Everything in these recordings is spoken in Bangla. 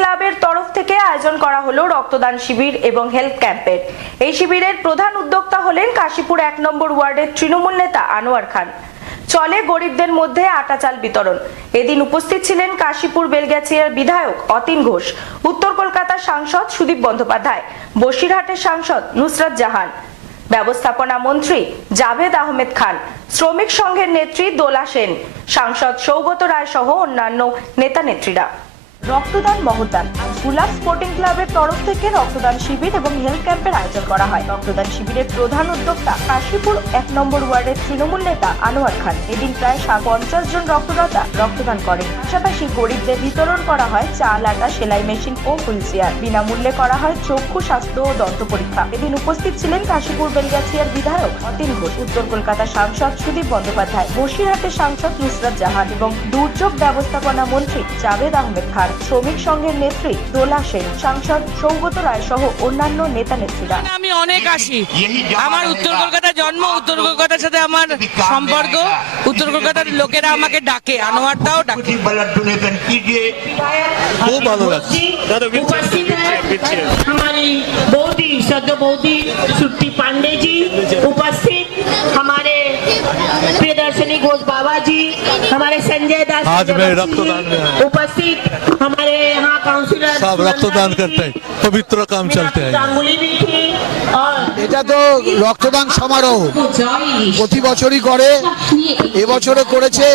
ক্লাবের তরফ থেকে আয়োজন করা হলো রক্তদান শিবির এবং হেলথ ক্যাম্পের। এই শিবিরের প্রধান উদ্যোক্তা হলেন কাশীপুর 1 নম্বর ওয়ার্ডের তৃণমূল নেতা আনোয়ার খান। চলে গরিবদের মধ্যে আটা চাল বিতরণ। এদিন উপস্থিত ছিলেন কাশীপুর বেলগাছিয়ার বিধায়ক অতীন ঘোষ, উত্তর কলকাতার সাংসদ সুদীপ বন্দ্যোপাধ্যায়, বসিরহাটের সাংসদ নুসরাত জাহান, ব্যবস্থাপনা মন্ত্রী জাভেদ আহমেদ খান, শ্রমিক সংঘের নেত্রী দোলা সেন, সাংসদ সৌগত রায় সহ অন্যান্য নেতা নেত্রীরা। রক্তদান মহদান। আজ গুলাব স্পোর্টিং ক্লাবের তরফ থেকে রক্তদান শিবির এবং হেলথ ক্যাম্পের আয়োজন করা হয়। রক্তদান শিবিরের প্রধান উদ্যোক্তা কাশীপুর 1 নম্বর ওয়ার্ডের তৃণমূল নেতা আনোয়ার খান। এদিন প্রায় 50 জন রক্তদাতা রক্তদান করেন। পাশাপাশি গরিবদের বিতরণ করা হয় চাল, আটা, সেলাই মেশিন ও হুইলচেয়ার। বিনামূল্যে করা হয় চক্ষু স্বাস্থ্য ও দন্ত পরীক্ষা। এদিন উপস্থিত ছিলেন কাশীপুর বেলগাছিয়ার বিধায়ক অতীন ঘোষ, উত্তর কলকাতার সাংসদ সুদীপ বন্দ্যোপাধ্যায়, বসিরহাটের সাংসদ নুসরাত জাহান এবং দুর্যোগ ব্যবস্থাপনা মন্ত্রী জাভেদ আহমেদ খান, শ্রমিক সংঘের নেত্রী দোলা সেন, সাংসদ সৌগত রায় সহ অন্যান্য নেতা নেত্রীরা। আমি অনেক আসি, আমার উত্তর কলকাতার জন্ম, উত্তর কলকাতার সাথে আমার সম্পর্ক, উত্তর কলকাতার লোকেরা আমাকে ডাকে, আনোয়ারটাও ডাকে। খুব ভালো লাগছে। हमारी बौदी सदो बौदी सुट्टी पांडे जी उपस्थित, हमारे प्रियदर्शनी घोष बाबा जी, हमारे संजय दास आज मैं रक्तदान में उपस्थित, हमारे यहाँ काउंसिलर सब रक्तदान करते हैं, पवित्र काम चलते हैं। गांगुली भी थी और এটা তো রক্তদান সমারোহ প্রতি বছরই করে, এবছরও করেছে।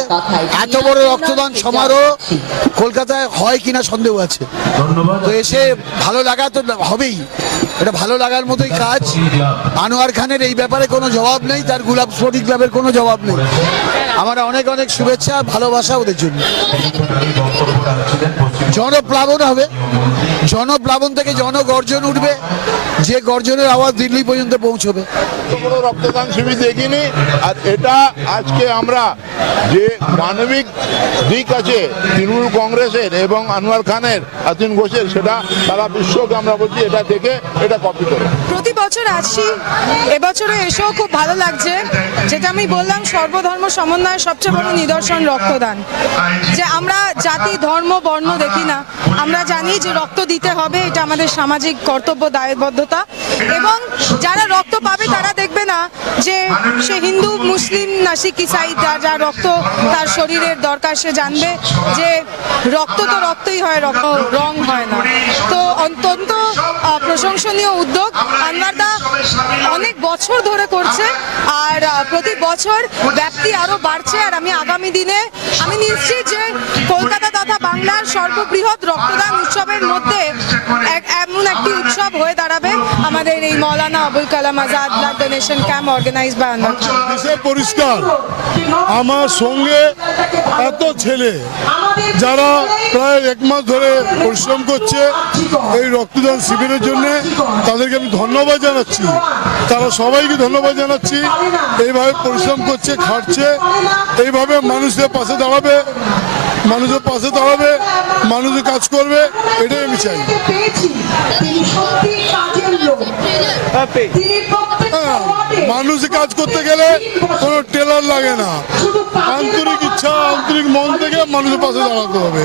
এত বড় রক্তদান সমারোহ কলকাতায় হয় কিনা সন্দেহ আছে। তো এসে ভালো লাগা তো হবেই, এটা ভালো লাগার মতোই কাজ। আনোয়ার খানের এই ব্যাপারে কোনো জবাব নেই, তার গুলাব স্পোর্টিং ক্লাবের কোনো জবাব নেই। আমার অনেক অনেক শুভেচ্ছা, ভালোবাসা ওদের জন্য। জনপ্লাবন হবে, জনপ্লাবন থেকে জনগর্জন উঠবে, যে গর্জনের আওয়াজ দিল্লি পর্যন্ত পৌঁছবে। কোনো রক্তদান শিবির দেখিনি। আর এটা আজকে আমরা যে মানবিক দিক আছে তৃণমূল কংগ্রেসের এবং আনোয়ার খানের, অতীন ঘোষের, সেটা সারা বিশ্বকে আমরা বলছি এটা দেখে এটা কপি করে। প্রতি বছর আসছি, এবছরে এসেও খুব ভালো লাগছে। যেটা আমি বললাম, সর্বধর্ম সমন্বয়ের সবচেয়ে বড় নিদর্শন রক্তদান। যে আমরা জাতি, ধর্ম, বর্ণ দেখি না, আমরা জানি যে রক্ত দিতে হবে, এটা আমাদের সামাজিক কর্তব্য, দায়বদ্ধতা। এবং যারা রক্ত পাবে তারা দেখবে না যে সে হিন্দু, মুসলিম না শিখ, ইসাই, যা রক্ত তার শরীরের দরকার সে জানবে যে রক্ত তো রক্তই হয়, রক্ত রং হয় না। তো অত্যন্ত প্রশংসনীয় উদ্যোগ আনোয়ারদা অনেক বছর ধরে করছে, আর প্রতি বছর ব্যাপ্তি আরো বাড়ছে। আর আমি আগামী দিনে আমি নিশ্চিত যে কলকাতা তথা বাংলার সর্ববৃহৎ রক্তদান উৎসবের মধ্যে এমন একটি উৎসব হয়ে দাঁড়াবে আমাদের এই Maulana Abul Kalam Azad blood donation camp organize by Anwar Khan. বিষয় পরিষ্কার, আমার সঙ্গে এত ছেলে যারা প্রায় 1 মাস ধরে পরিশ্রম করছে এই রক্তদান শিবিরের জন্য, তাদেরকে আমি ধন্যবাদ জানাচ্ছি। তারা সবাইকে ধন্যবাদ জানাচ্ছি। এইভাবে পরিশ্রম করছে, খাটছে, এইভাবে মানুষদের পাশে দাঁড়াবে, মানুষের পাশে দাঁড়াবে, মানুষের কাজ করবে, এটাই আমি চাই। মানুষের কাজ করতে গেলে কোনো টেলার লাগে না, আন্তরিক ইচ্ছা, আন্তরিক মন থেকে মানুষের পাশে দাঁড়াতে হবে।